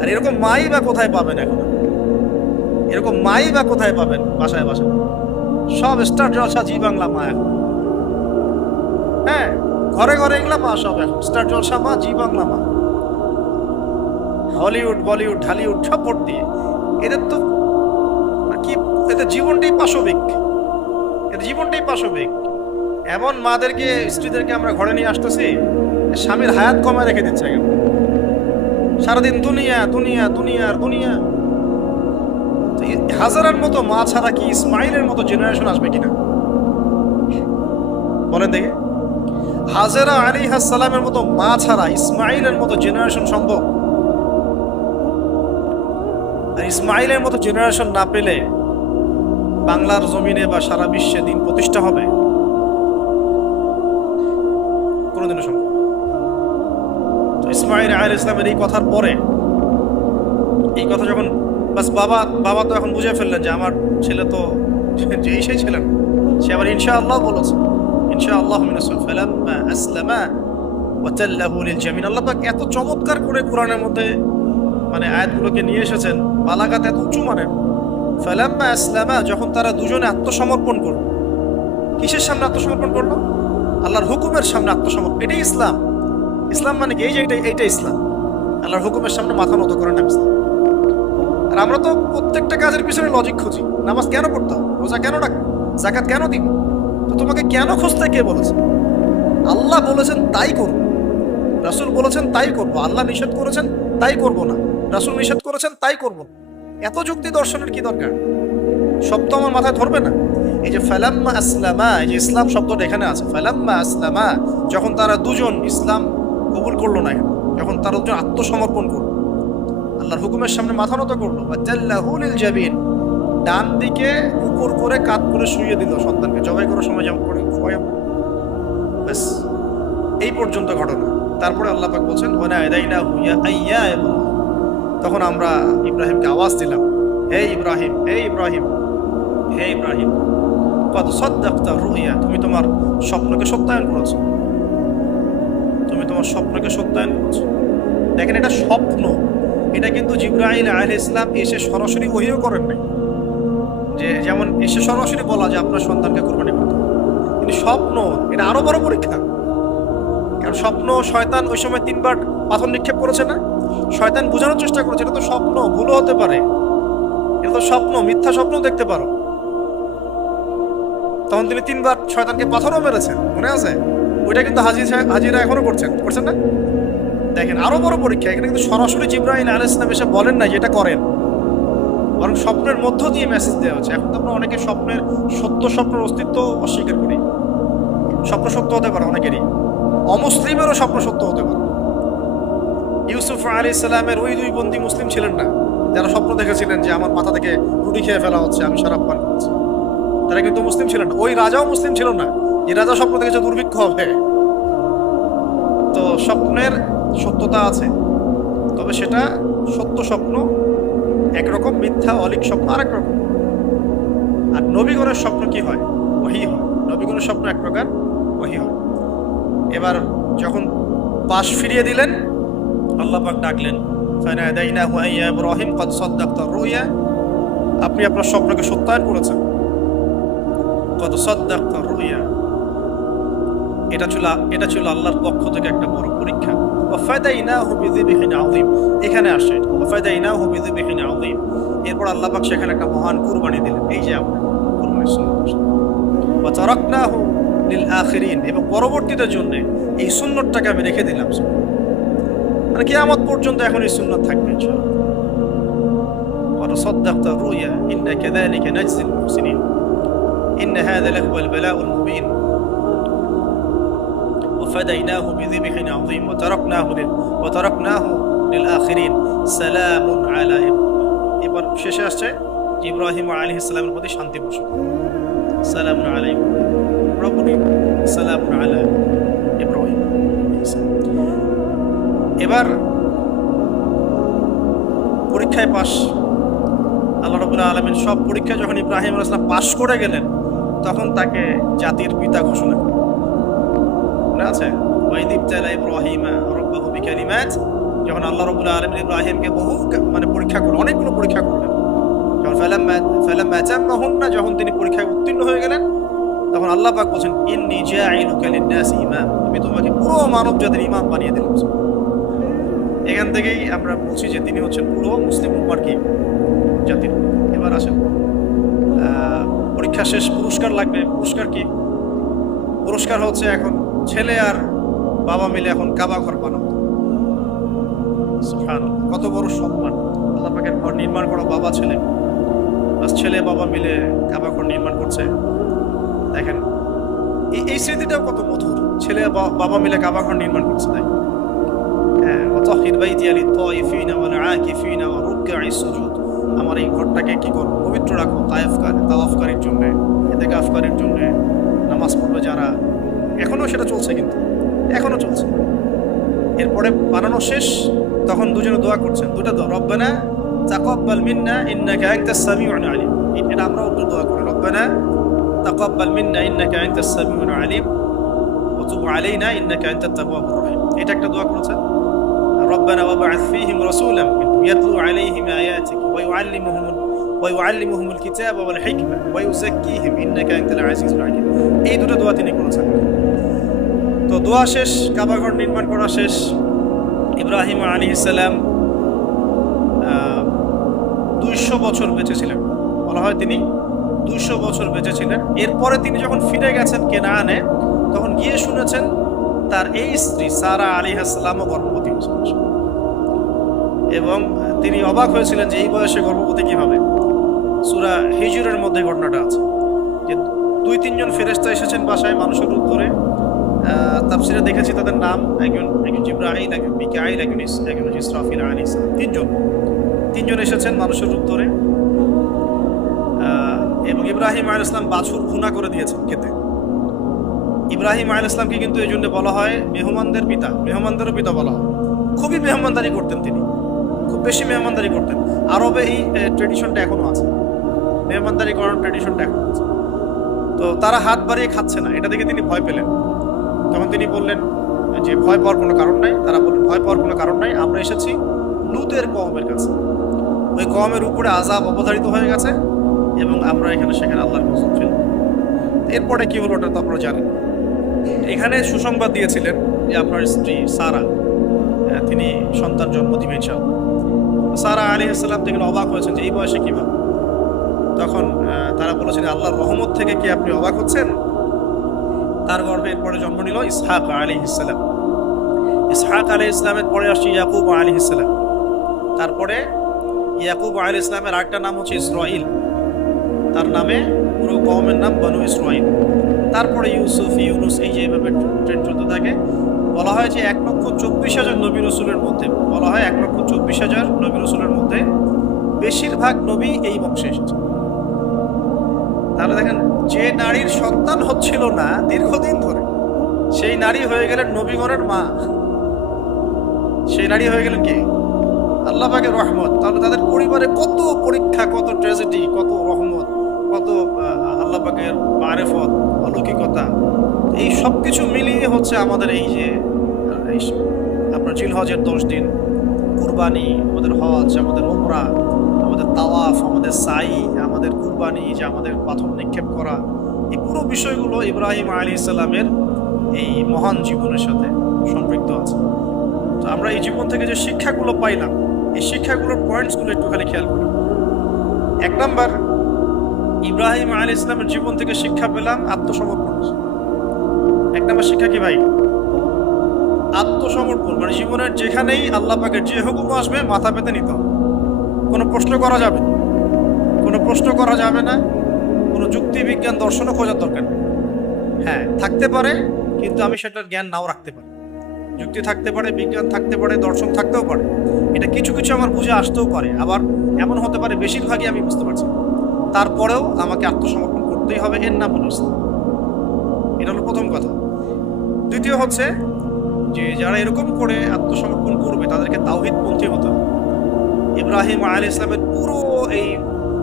আর এরকম মাই বা কোথায় পাবেন এখন, এরকম মাই বা কোথায় পাবেন বাসায় বাসায়। সব স্টার জলসা জি বাংলা মা এখন, হ্যাঁ ঘরে ঘরে এগুলা মা সব এখন স্টার জলসা মা, জি বাংলা মা, হলিউড বলিউড ঢালিউড সব ভর্তি। এদের তো কি, এদের জীবনটাই পাশবিক, এদের জীবনটাই পাশবিক। এমন মাদেরকে স্ত্রীদেরকে আমরা ঘরে নিয়ে আসতেছি, স্বামীর হায়াত কমায় রেখে দিচ্ছে, সারাদিন দুনিয়া দুনিয়া দুনিয়ার দুনিয়া। হাজারার মতো মা ছাড়া কি ইসমাইলের মতো জেনারেশন আসবে কিনা বলেন দেখে? হাজেরা আলাইহিস সালামের মতো মা ছাড়া ইসমাইলের মতো জেনারেশন সম্ভব? আর ইসমাইলের মতো জেনারেশন না পেলে বাংলার জমিনে বা সারা বিশ্বে দিন প্রতিষ্ঠা হবে কোনোদিনও সম্ভব? তো ইসমাইল আলাইহিস সালামের এই কথার পরে, এই কথা যখন বাস বাবা তো এখন বুঝে ফেললেন যে আমার ছেলে তো যেই সেই ছিলেন, সে আবার ইনশাআল্লাহ বলেছে, ইনশাআল্লাহ মিনাস ফালাম্মা আসলামা ওয়া তাল্লাহু লিল জামিন। আল্লাহ পাক এত চমৎকার করে কোরআনের মধ্যে মানে আয়াতগুলোকে নিয়ে এসেছেন, বালাগাত এত উঁচু মানের। ফালাম্মা আসলামা, যখন তারা দুজনে আত্মসমর্পণ করল। কিসের সামনে আত্মসমর্পণ করলো? আল্লাহর হুকুমের সামনে আত্মসমর্পণ। এটাই ইসলাম। ইসলাম মানে কি? এই যে এইটা ইসলাম, আল্লাহর হুকুমের সামনে মাথা নত করে নাম ইসলাম। আর আমরা তো প্রত্যেকটা কাজের পিছনে লজিক খুঁজি। নামাজ কেন পড়তে হবে, রোজা কেন রাখবো, যাকাত কেন দিব? তো তোমাকে কেন খুঁজতে কে বলেছে? আল্লাহ বলেছেন তাই করবো, রাসূল বলেছেন তাই করবো। আল্লাহ নিষেধ করেছেন তাই করবো না, রাসূল নিষেধ করেছেন তাই করবো না। এত যুক্তি দর্শনের কি দরকার? সব তো আমার মাথায় ধরবে না। এই যে ফালাম্মা আসলামা, এই যে ইসলাম শব্দটা এখানে আছে, ফালাম্মা আসলামা, যখন তারা দুজন ইসলাম কবুল করলো না, যখন তারা দুজন আত্মসমর্পণ করলো, আল্লাহর হুকুমের সামনে মাথা নত করলো, ওয়াতাল্লাহু লিল জাবিন, ডান দিকে উপর করে কাত করে শুইয়ে দিল সন্তানকে, জবাই করার সময় যেমন করে ব্যাস এই পর্যন্ত ঘটনা। তারপরে আল্লাহ পাক বলছেন ওয়ানাদাইনাহু ইয়া আইয়া ইব্রাহিম, তখন আমরা ইব্রাহিমকে আওয়াজ দিলাম, হে ইব্রাহিম, হে ইব্রাহিম, হে ইব্রাহিম, কদ সাদ্দাকতা রুইয়া, তুমি তোমার স্বপ্নকে সত্যায়ন করেছো, তুমি তোমার স্বপ্নকে সত্যায়ন করেছো। দেখেন এটা স্বপ্ন, এটা কিন্তু জিবরাইল আলাইহিস সালাম এসে সরাসরি ওহিও করেন নাই, যে যেমন এসে সরাসরি বলা যে আপনার সন্তানকে কুরবানি করতে হবে। কিন্তু স্বপ্ন এটা আরো বড় পরীক্ষা। কারণ স্বপ্ন, শয়তান ওই সময় 3 বার পাথর নিক্ষেপ করেছে না, শয়তান বোঝানোর চেষ্টা করেছে এটা তো স্বপ্ন, ভুলও হতে পারে, এটা তো স্বপ্ন, মিথ্যা স্বপ্ন দেখতে পারো। তখন তিনি 3 বার শয়তানকে পাথরও মেরেছেন, মনে আছে? ওইটা কিন্তু হাজিরা এখনো করছেন না? দেখেন আরো বড় পরীক্ষা। এখানে কিন্তু সরাসরি জিবরাইল আলাইহিস সালাম এসে বলেন না যে এটা করেন, বরং স্বপ্নের মধ্য দিয়ে মেসেজ দেওয়া হচ্ছে। এখন তো আমরা অনেকে স্বপ্নের স্বপ্নের অস্তিত্ব অস্বীকার করি। স্বপ্ন সত্য হতে পারে অনেকেরই, অমুসলিমেরও স্বপ্ন সত্য হতে পারে। ইউসুফ আলাইহিস সালামের ওই 2 বন্দী মুসলিম ছিলেন না যারা স্বপ্ন দেখেছিলেন যে আমার মাথা থেকে রুটি খেয়ে ফেলা হচ্ছে, আমি শরাব পান করছি, তারা কিন্তু মুসলিম ছিলেন না। ওই রাজাও মুসলিম ছিল না যে রাজা স্বপ্ন দেখেছে দুর্ভিক্ষ হবে। তো স্বপ্নের সত্যতা আছে, তবে সেটা সত্য স্বপ্ন একরকম, মিথ্যা অলিক স্বপ্ন আরেক রকম। আর নবীগণের স্বপ্ন কি হয়? ওহী হয়। নবীগণের স্বপ্ন এক প্রকার, ওহী হয়। এবার যখন পাশ ফিরিয়ে দিলেন, আল্লাহ পাক ডাকলেন ফানাদাইনাহু আইয়া ইব্রাহিম কদ সাদ্দাকতা রুয়া, আপনি আপনার স্বপ্নকে সত্যায়ন করেছেন। কদ সাদ্দাকতা রুয়া, এটা ছিল আল্লাহর পক্ষ থেকে একটা বড় পরীক্ষা। ওয়াফাদাইনাহু বিযিবহিন আযীম, এখানে আসে ওয়াফাদাইনাহু বিযিবহিন আযীম, এরপর আল্লাহ পাক সেখানে একটা মহান কুরবানি দিলেন। এই যে আমরা কুরবানি সুন্নাত, ওয়া তারাকনাহু লিল আখিরিন, এবং পরবর্তীদের জন্য এই সুন্নতটাকে আমি রেখে দিলাম। মানে কিয়ামত পর্যন্ত এখন এই সুন্নাত থাকবে ইনশাআল্লাহ। ওয়া সাদ্দাকতা রুয়া ইন্না কাযালিকা নাজজিল মুহসিনিন ইন্না হাযা লাহুয়াল বালাউল মুবিন وفديناه بذبح عظيم وتركناه للآخرين سلام على إبراهيم। এবার শেষে আসছে ইব্রাহিম আলাইহিস সালামের প্রতি শান্তি বর্ষণ, সালামুন আলাইকুম রব্বুনি সালামুন আলা ইব্রাহিম। এবার পরীক্ষায় পাস, আল্লাহ রাব্বুল আলামিন সব পরীক্ষা যখন ইব্রাহিম আলাইহিস সালাম পাস করে গেলেন, তখন তাকে জাতির পিতা ঘোষণা করলেন। আছে ওয়াইদ ইবতালা ইব্রাহিমা রাব্বাহু বিকালিমাত, যখন আল্লাহ রাব্বুল আলামিন ইব্রাহিমকে পরীক্ষা করলেন, অনেকগুলো পরীক্ষা করলেন। যখন ফালাম্মা তাম্মাহুন্না, যখন তিনি পরীক্ষায় উত্তীর্ণ হয়ে গেলেন, তখন আল্লাহ পাক বলেন ইন্নী জাইলুকা লিন-নাসি ইমাম, আমি তোমাকে পুরো মানব জাতির ইমাম বানিয়ে দিলাম। এখান থেকেই আমরা বলছি যে তিনি হচ্ছেন পুরো মুসলিম উম্মার কি জাতির। এবার আসেন পরীক্ষা শেষ, পুরস্কার লাগবে। পুরস্কার কি? পুরস্কার হচ্ছে এখন ছেলে আর বাবা মিলে এখন কাবা ঘর বানাবো। সুবহানাল্লাহ, কত বড় সম্মান! আল্লাহ পাকের ঘর নির্মাণ করা বাবা ছেলে, বাস ছেলে বাবা মিলে কাবা ঘর নির্মাণ করছে। দেখেন এই স্মৃতিটাও কত মধুর, ছেলে বাবা মিলে কাবা ঘর নির্মাণ করছে। তাই হ্যাঁ, ওয়াতাহির বাইতিয়া লিত-তায়িফিনা ওয়াল আকিফিনা ওয়া রুকআইস সুজুদ, আমার এই ঘরটাকে কি করো, পবিত্র রাখো তাওয়াফকারীর জন্য, ইতিকাফকারীর জন্য, নামাজ পড়বে যারা। এখনো সেটা চলছে, কিন্তু এখনো চলছে। এরপরে বানানো শেষ, তখন দুজনে দোয়া করছেন, দুটো দোয়া, রব্বানা তাকাব্বাল মিন্না ইন্নাকা আনতাস সামিউল আলিম। এটা আমরা দোয়া করি, রব্বানা তাকাব্বাল মিন্না ইন্নাকা আনতাস সামিউল আলিম ওয়া তুব আলাইনা ইন্নাকা আনতাত তাওয়াবুর রহিম। এটা একটা দোয়া করেছেন। রব্বানা ওয়াবআথ ফীহিম রাসূলান ইয়াতলু আলাইহিম আয়াতিক ওয়া ইউআল্লিমুহুমুল কিতাবা ওয়াল হিকমা ওয়া ইউযাক্কিহিম ইন্নাকা আনতাল আজিজুল হাকীম। এই দুটো দোয়া তিনি করেছেন। তো দোয়া শেষ, কাবা ঘর নির্মাণ করা শেষ। ইব্রাহিম আলাইহিস সালাম 200 বছর বেঁচে ছিলেন, বলা হয় তিনি 200 বছর বেঁচে ছিলেন। এরপরে তিনি যখন ফিরে গেছেন কেনানে, তখন গিয়ে শুনেছেন তার এই স্ত্রী সারা আলাইহিস সালামও গর্ভবতী হয়েছেন, এবং তিনি অবাক হয়েছিলেন যে এই বয়সে গর্ভবতী কিভাবে। সূরা হিজরের মধ্যে ঘটনাটা আছে যে 2-3 জন ফেরেশতা এসেছেন বাসায় মানুষের রূপ ধরে। তাফসীরে দেখেছি তাদের নাম, একজন জিবরাইল, একজন মিকাইল, একজন ইসরাফিল আলাইহিস সালাম। তিনজন এসেছেন মানুষের রূপ ধরে, এবং ইব্রাহিম আলাইহিস সালাম বাছুর ভুনা করে দিয়েছেন খেতে। ইব্রাহিম আলাইহিস সালামকে কিন্তু এই জন্য বলা হয় মেহমানদের পিতা, মেহমানদেরও পিতা বলা হয়। খুবই মেহমানদারি করতেন তিনি, খুব বেশি মেহমানদারি করতেন। আরবে এই ট্রেডিশনটা এখনো আছে, মেহমানদারি করার ট্রেডিশনটা এখনো আছে। তো তারা হাত বাড়িয়ে খাচ্ছে না, এটা দেখে তিনি ভয় পেলেন। তখন তিনি বললেন যে ভয় পাওয়ার কোনো কারণ নাই। তারা বললেন ভয় পাওয়ার কোনো কারণ নাই, আমরা এসেছি লুতের কওমের কাছে, ওই কওমের উপরে আযাব অবধারিত হয়ে গেছে, এবং আমরা সেখানে আল্লাহর কসম ছিল। এরপরে কি হলো ওটা তো আপনারা জানেন। এখানে সুসংবাদ দিয়েছিলেন যে আপনার স্ত্রী সারা, তিনি সন্তান জন্ম দিবেন ইনশাআল্লাহ। সারা আলাইহিস সালাম থেকে অবাক হয়েছেন যে এই বয়সে কিভাবে। তখন তারা বলেছেন আল্লাহর রহমত থেকে কি আপনি অবাক হচ্ছেন? তার গর্ভে এরপরে জন্ম নিল ইসহাক আলাইহিস সালাম। ইসহাক আলাইহিস সালামের পরে আসছে ইয়াকুব আলাইহিস সালাম। তারপরে ইয়াকুব আলাইহিস সালামের আরেকটা নাম হচ্ছে ইসরাঈল, তার নামে পুরো কওমের নাম বনু ইসরাঈল। তারপরে ইউসুফ, ইউনুস, এই যে এইভাবে ট্রেন চলতে থাকে। বলা হয় যে 1,24,000 নবী রসুলের মধ্যে, বলা হয় 1,24,000 নবী রসুলের মধ্যে বেশিরভাগ নবী এই বংশে এসেছে। তাহলে দেখেন, যে নারীর সন্তান হচ্ছিল না দীর্ঘদিন ধরে, সেই নারী হয়ে গেলেন নবীগণের মা। সেই নারী হয়ে গেলেন কি? আল্লাহ পাকের রহমত। তাহলে তাদের পরিবারে কত পরীক্ষা, কত ট্র্যাজেডি, কত রহমত, কত আল্লাহ পাকের মারেফত, অলৌকিকতা, এই সব কিছু মিলিয়ে হচ্ছে আমাদের এই যে আপনার জিলহজের 10 দিন, কুরবানি, আমাদের হজ, আমাদের উমরা, আমাদের তাওয়াফ, আমাদের সাই, আমাদের কুরবানি, যে আমাদের পাথর নিক্ষেপ করা, এই পুরো বিষয়গুলো ইব্রাহিম আলাইহিস সালামের এই মহান জীবনের সাথে সম্পৃক্ত আছে। তো আমরা এই জীবন থেকে যে শিক্ষাগুলো পাইলাম, এই শিক্ষাগুলোর পয়েন্টসগুলো একটুখানি খেয়াল করি। 1 নাম্বার, ইব্রাহিম আলাইহিস সালামের জীবন থেকে শিক্ষা পেলাম আত্মসমর্পণ। 1 নাম্বার শিক্ষা কি ভাই? আত্মসমর্পণ। মানে জীবনের যেখানেই আল্লাহ পাকের যে হুকুম আসবে মাথা পেতে নিতে হবে। কোনো প্রশ্ন করা যাবে না, কোনো প্রশ্ন করা যাবে না, কোনো যুক্তি বিজ্ঞান দর্শনও খোঁজার দরকার নেই। হ্যাঁ থাকতে পারে, কিন্তু আমি সেটার জ্ঞান নাও রাখতে পারি। যুক্তি থাকতে পারে, বিজ্ঞান থাকতে পারে, দর্শন থাকতেও পারে, এটা কিছু কিছু আমার বুঝে আসতেও পারে, আবার এমন হতে পারে বেশিরভাগই আমি বুঝতে পারছি। তারপরেও আমাকে আত্মসমর্পণ করতেই হবে, এর নাম হলো ইসলাম। এটা হলো প্রথম কথা। দ্বিতীয় হচ্ছে যে যারা এরকম করে আত্মসমর্পণ করবে তাদেরকে তাওহীদপন্থী হতে হবে। ইব্রাহিম আলাইহিস সালামের পুরো এই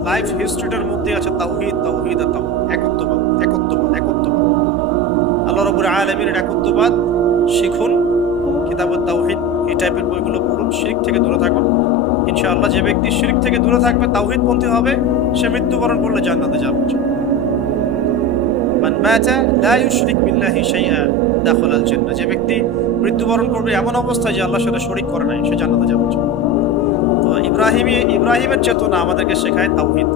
লাইফ হিস্ট্রিটার মধ্যে আছে তাওহীদ, তাওহীদ আর তাওহীদ, একত্ববাদ, একত্ববাদ, একত্ববাদ। আল্লাহ রাব্বুল আলামিনের একত্ববাদ শিখুন, কিতাবুত তাওহীদ এই টাইপের বইগুলো পড়ুন, শিরক থেকে দূরে থাকুন। ইনশাআল্লাহ যে ব্যক্তি শিরক থেকে দূরে থাকবে, তাওহীদপন্থী হবে, সে মৃত্যুবরণ করলে জান্নাতে যাবে। মান মাতা লা ইউশরিক বিল্লাহি শাইআ দাখালাল জান্নাহ। যে ব্যক্তি মৃত্যুবরণ করবে এমন অবস্থায় যে আল্লাহর সাথে শরীক করে নাই, সে জান্নাতে যাবে। তো ইব্রাহিমের চেতনা আমাদেরকে শেখায় তাওহীদ।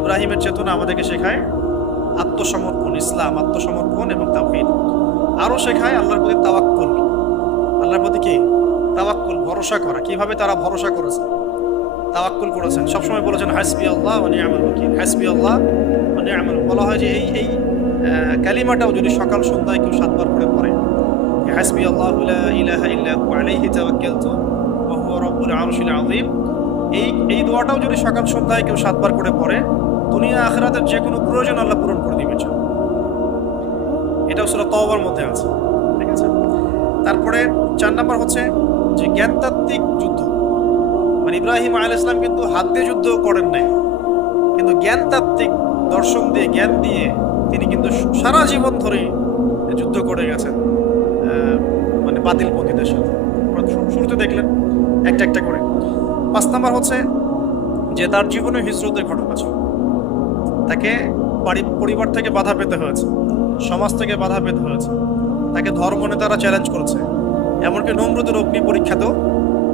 ইব্রাহিমের চেতনা আমাদেরকে শেখায় আত্মসমর্পণ, ইসলাম, আত্মসমর্পণ এবং তাওহীদ। আরো শেখায় আল্লাহর প্রতি তাওয়াক্কুল। আল্লাহর প্রতি কি? তাওয়াক্কুল, ভরসা করা। কিভাবে তারা ভরসা করেছে, তাওয়াক্কুল করেছেন, সবসময় বলেছেন হাসবি আল্লাহ ওয়া নি'মাল ওয়াকিল, হাসবি আল্লাহ ওয়া নি'মাল। বলা হয় যে এই কালিমাটাও যদি সকাল সন্ধ্যায় কেউ 7 বার করে পড়ে, হাসবি আল্লাহু লা ইলাহা ইল্লা হু আলাইহি তাওয়াক্কালতু ওয়া হুয়া রাব্বুল আরশিল আযীম, এই দোয়াটাও যদি সকাল সন্ধ্যায় কেউ 7 বার করে পড়ে, দুনিয়া আখিরাতের যে কোনো প্রয়োজন আল্লাহ পূরণ করে দিবেন। এটাও সূরা তাওবার মধ্যে আছে, ঠিক আছে। তারপরে 4 নাম্বার হচ্ছে যে জ্ঞানতাত্ত্বিক যুদ্ধ। মানে ইব্রাহিম আলাইহিস সালাম কিন্তু হাত দিয়ে যুদ্ধ করেন নাই, কিন্তু জ্ঞানতাত্ত্বিক দর্শন দিয়ে, জ্ঞান দিয়ে তিনি কিন্তু সারা জীবন ধরে যুদ্ধ করে গেছেন মানে বাতিলপন্থীদের সাথে। শুরুতে দেখলেন একটা একটা করে। 5 নাম্বার হচ্ছে যে তার জীবনে হিজরতের ঘটনা ছিল। তাকে পরিবার থেকে বাধা পেতে হয়েছে, সমাজ থেকে বাধা পেতে হয়েছে, তাকে ধর্মনেতারা চ্যালেঞ্জ করেছে, এমনকি নমরুদের অগ্নি পরীক্ষাতেও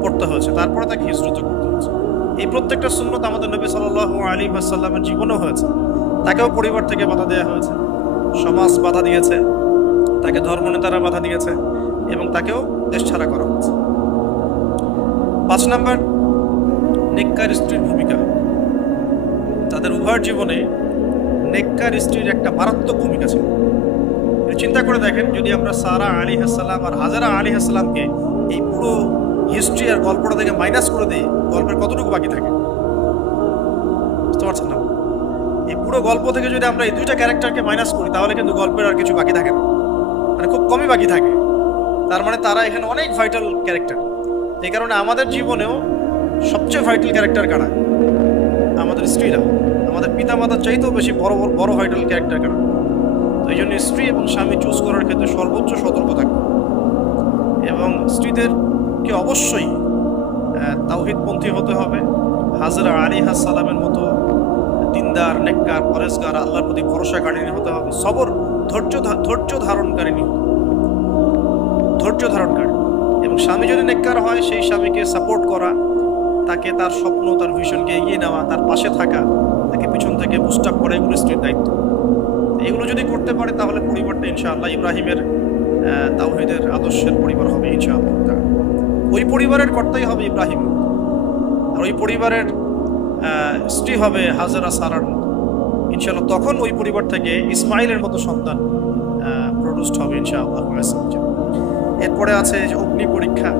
পড়তে হয়েছে, তারপরে তাকে হিজরত করতে হয়েছে। এই প্রত্যেকটা সুন্নত আমাদের নবী সাল্লাল্লাহু আলাইহি ওয়াসাল্লামের জীবনেও হয়েছে। তাকেও পরিবার থেকে বাধা দেওয়া হয়েছে, সমাজ বাধা দিয়েছে, তাকে ধর্মনেতারা বাধা দিয়েছে, এবং তাকেও দেশ ছাড়া করা হয়েছে। 5 নাম্বার, নেককার স্ত্রীর ভূমিকা। তাদের উভয়ের জীবনে নেককার স্ত্রীর একটা মারাত্মক ভূমিকা ছিল। চিন্তা করে দেখেন, যদি আমরা সারা আলাইহিস সালাম আর হাজারা আলাইহিস সালামকে এই পুরো হিস্ট্রি আর গল্পটা থেকে মাইনাস করে দিই, গল্পের কতটুকু বাকি থাকে বুঝতে পারছেন না? এই পুরো গল্প থেকে যদি আমরা এই 2টা ক্যারেক্টারকে মাইনাস করি, তাহলে কিন্তু গল্পের আর কিছু বাকি থাকে না, মানে খুব কমই বাকি থাকে। তার মানে তারা এখানে অনেক ভাইটাল ক্যারেক্টার। এই কারণে আমাদের জীবনেও সবচেয়ে ভাইটাল ক্যারেক্টার কারা? আমাদের স্ত্রীরা। আমাদের পিতা মাতার চাইতেও বেশি বড় ভাইটাল ক্যারেক্টার কারা? তো এই জন্য স্ত্রী এবং স্বামী চুজ করার ক্ষেত্রে সর্বোচ্চ সতর্ক থাকবে, এবং স্ত্রীদেরকে অবশ্যই তাওহীদপন্থী হতে হবে। হাজরা আলাইহিস সালামের মতো দিনদার, নেককার, পরেজগার, আল্লাহর প্রতি ভরসাকারিণী হতে হবে। সবর, ধৈর্য ধারণকারিণী, ধৈর্য ধারণকারী। এবং স্বামী যদি নেককার হয়, সেই স্বামীকে সাপোর্ট করা, তাকে তার স্বপ্ন, তার ভিশনকে এগিয়ে নেওয়া, তার পাশে থাকা, তাকে পিছন থেকে বুস্ট আপ করা, এগুলো স্ত্রীর দায়িত্ব। এগুলো যদি করতে পারে, তাহলে পরিবারটা ইনশাআল্লাহ ইব্রাহিমের তাওহীদের আদর্শের পরিবার হবে ইনশাআল্লাহ। ওই পরিবারের কর্তাই হবে ইব্রাহিম, আর ওই পরিবারের স্ত্রী হবে হাজরা, সারার মতো ইনশাআল্লাহ। তখন ওই পরিবার থেকে ইসমাইলের মতো সন্তান প্রডিউসড হবে ইনশাআল্লাহ। এরপরে আছে যে অগ্নি পরীক্ষা।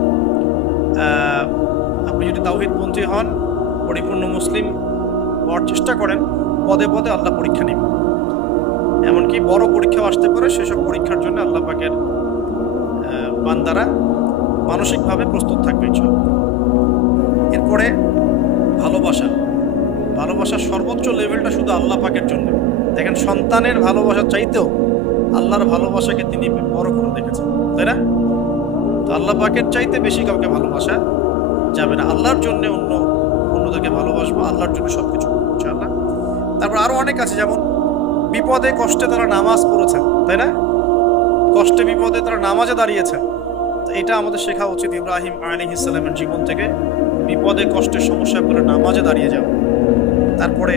আপনি যদি তাওহীদপন্থী হন, পরিপূর্ণ মুসলিম হওয়ার চেষ্টা করেন, পদে পদে আল্লাহ পরীক্ষা নেবেন। এমনকি বড় পরীক্ষাও আসতে পারে, সেসব পরীক্ষার জন্য আল্লাহ পাকের বান্দারা মানসিকভাবে প্রস্তুত থাকবে ইনশাআল্লাহ। এরপরে ভালোবাসার সর্বোচ্চ লেভেলটা শুধু আল্লাহ পাকের জন্য। দেখেন, সন্তানের ভালোবাসা চাইতেও আল্লাহর ভালোবাসাকে তিনি বড় করে দেখেছেন, তাই না? তো আল্লাহ পাকের চাইতে বেশি কাউকে ভালোবাসা যাবে না। আল্লাহর জন্য অন্যদেরকে ভালোবাসবো, আল্লাহর জন্য সবকিছু ইনশাআল্লাহ। তারপর আরো অনেক আছে, যেমন বিপদে কষ্টে তারা নামাজ পড়েছেন, তাই না? কষ্টে বিপদে তারা নামাজে দাঁড়িয়েছেন। তো এটা আমাদের শেখা উচিত ইব্রাহিম আলাইহিস সালামের জীবন থেকে, বিপদে কষ্টের সমস্যা করে নামাজে দাঁড়িয়ে যাও। তারপরে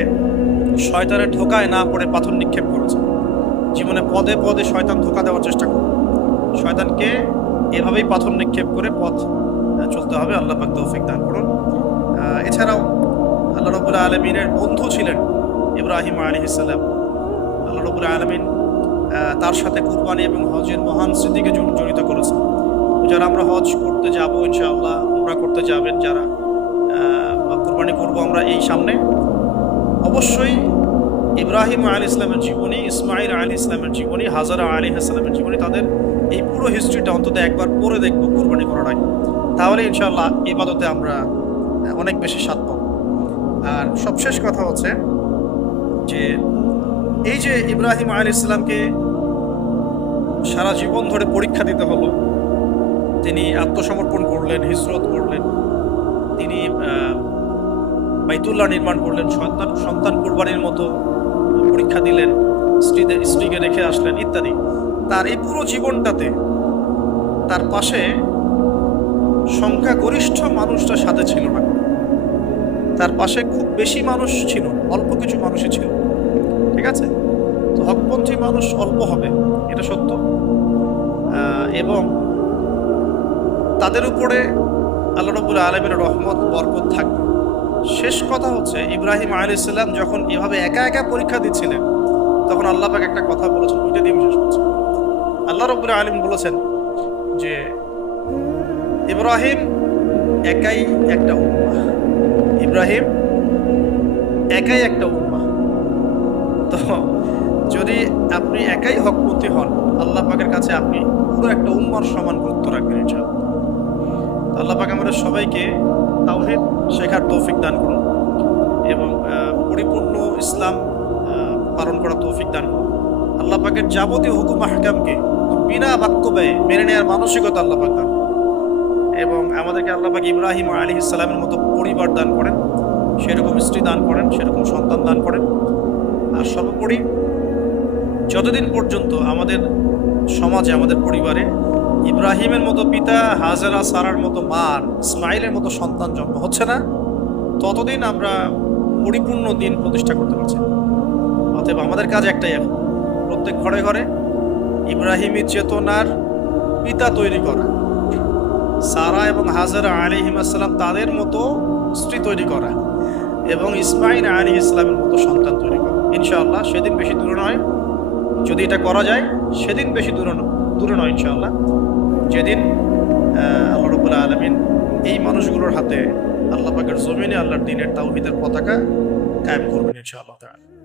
শয়তানের ধোকায় না পড়ে পাথর নিক্ষেপ করেছে। জীবনে পদে পদে শয়তান ধোকা দেওয়ার চেষ্টা করবে, শয়তানকে এভাবেই পাথর নিক্ষেপ করে পথ চলতে হবে। আল্লাহ পাক তৌফিক দান করুন। এছাড়াও আল্লাহ রাব্বুল আলামিনের বন্ধু ছিলেন ইব্রাহিম আলাইহিস সালাম। আল্লাহ রাব্বুল আলামিন তার সাথে কুরবানি এবং হজের মহান স্মৃতিকে জড়িত করেছেন। যারা আমরা হজ করতে যাব ইনশাআল্লাহ, উমরা করতে যাবেন যারা, বা কুরবানি করব আমরা এই সামনে, অবশ্যই ইব্রাহিম আলাইহিস সালামের জীবনী, ইসমাঈল আলাইহিস সালামের জীবনী, হাজারা আলাইহিস সালামের জীবনী, তাদের এই পুরো হিস্ট্রিটা অন্তত একবার পড়ে দেখব কুরবানি করার আগে। তাহলে ইনশাআল্লাহ ইবাদতে আমরা অনেক বেশি স্বাদ পাবো। আর সবশেষ কথা হচ্ছে যে এই যে ইব্রাহিম আলাইহিস সালামকে সারা জীবন ধরে পরীক্ষা দিতে হলো, তিনি আত্মসমর্পণ করলেন, হিজরত করলেন, তিনি বাইতুল্লাহ নির্মাণ করলেন, সন্তান কুরবানির মতো পরীক্ষা দিলেন, স্ত্রীকে রেখে আসলেন ইত্যাদি। তার এই পুরো জীবনটাতে তার পাশে সংখ্যাগরিষ্ঠ মানুষটা সাথে ছিল না, তার পাশে খুব বেশি মানুষ ছিল, অল্প কিছু মানুষই ছিল। ঠিক আছে? তো হকপন্থী মানুষ অল্প হবে, এটা সত্য, এবং তাদের উপরে আল্লাহ রাব্বুল আলামিনের রহমত বরকত থাকবে। শেষ কথা হচ্ছে ইব্রাহিম আলাইহিস সালাম যখন এভাবে একা একা পরীক্ষা দিচ্ছিলেন, তখন আল্লাহ পাক একটা কথা বলেছেন, ওইটা দিয়ে শেষ করছি। আল্লাহ রাব্বুল আলামিন বলেছেন যে ইব্রাহিম একাই একটা উম্মাহ, ইব্রাহিম একাই একটা উম্মাহ। তো যদি আপনি একাই হকপন্থী হন, আল্লাহ পাকের কাছে আপনি পুরো একটা উম্মার সমান গুরুত্ব রাখবেন ইনশাআল্লাহ। আল্লাহ পাক আমাদের সবাইকে তাওহীদ শেখার তৌফিক দান করুন এবং পরিপূর্ণ ইসলাম পালন করার তৌফিক দান করুন। আল্লাহ পাকের যাবতীয় হুকুম আহকামকে বিনা বাক্য ব্যয়ে মেনে নেওয়ার মানসিকতা আল্লাহ পাক দান করুন এবং আমাদেরকে আল্লাহ পাক ইব্রাহিম আলাইহিস সালামের মতো পরিবার দান করেন, সেরকম স্ত্রী দান করেন, সেরকম সন্তান দান করেন। আর সর্বোপরি যতদিন পর্যন্ত আমাদের সমাজে, আমাদের পরিবারে ইব্রাহিমের মতো পিতা, হাজেরা সারার মতো মা, ইসমাইলের মতো সন্তান জন্ম হচ্ছে না, ততদিন আমরা পরিপূর্ণ দিন প্রতিষ্ঠা করতে পারছি। অতএব আমাদের কাজ একটাই, এখন প্রত্যেক ঘরে ঘরে ইব্রাহিমী চেতনার পিতা তৈরি করা, সারা এবং হাজেরা আলাইহিস সালাম তাদের মতো স্ত্রী তৈরি করা এবং ইসমাইল আলাইহিস সালামের মতো সন্তান তৈরি করা। ইনশাআল্লাহ সেদিন বেশি দূরে নয়, যদি এটা করা যায় সেদিন বেশি দূরে নয় ইনশাআল্লাহ, যেদিন আল্লাহ রাব্বুল আলামিন এই মানুষগুলোর হাতে আল্লাহ পাকের জমিনে আল্লাহর দ্বীনের তাওহীদের পতাকা কায়েম করবেন ইনশাআল্লাহ।